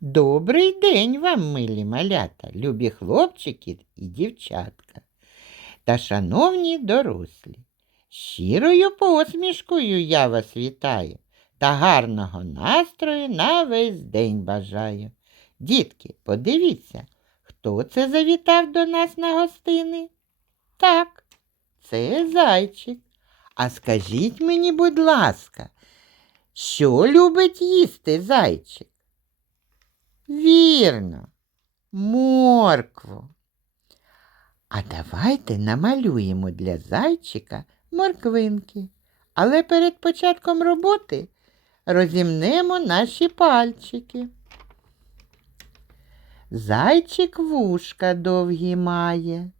Добрий день вам, милі малята, любі хлопчики і дівчатка. Та шановні дорослі, щирою посмішкою я вас вітаю та гарного настрою на весь день бажаю. Дітки, подивіться, хто це завітав до нас на гостини? Так, це зайчик. А скажіть мені, будь ласка, що любить їсти зайчик? Вірно, моркву. А давайте намалюємо для зайчика морквинки. Але перед початком роботи розімнемо наші пальчики. Зайчик вушка довгі має.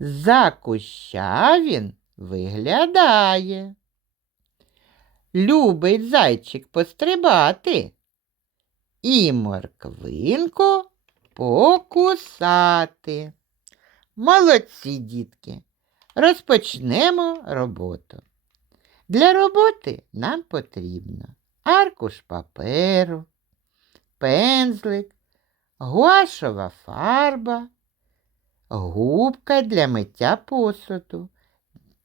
За куща він виглядає. Любить зайчик пострибати і морквинку покусати. Молодці, дітки, розпочнемо роботу. Для роботи нам потрібно аркуш паперу, пензлик, гуашова фарба, губка для миття посуду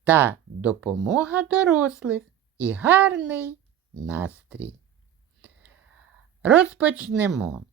та допомога дорослих і гарний настрій. Розпочнемо.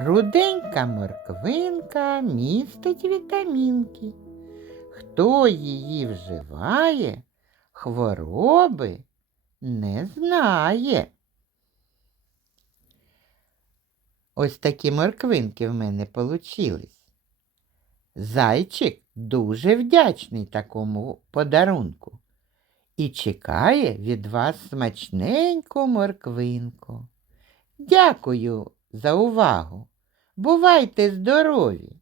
Руденька морквинка містить вітамінки. Хто її вживає, хвороби не знає. Ось такі морквинки в мене получились. Зайчик дуже вдячний такому подарунку і чекає від вас смачненьку морквинку. Дякую за увагу. Бувайте здорові.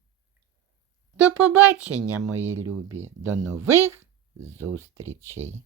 До побачення, мої любі, до нових зустрічей.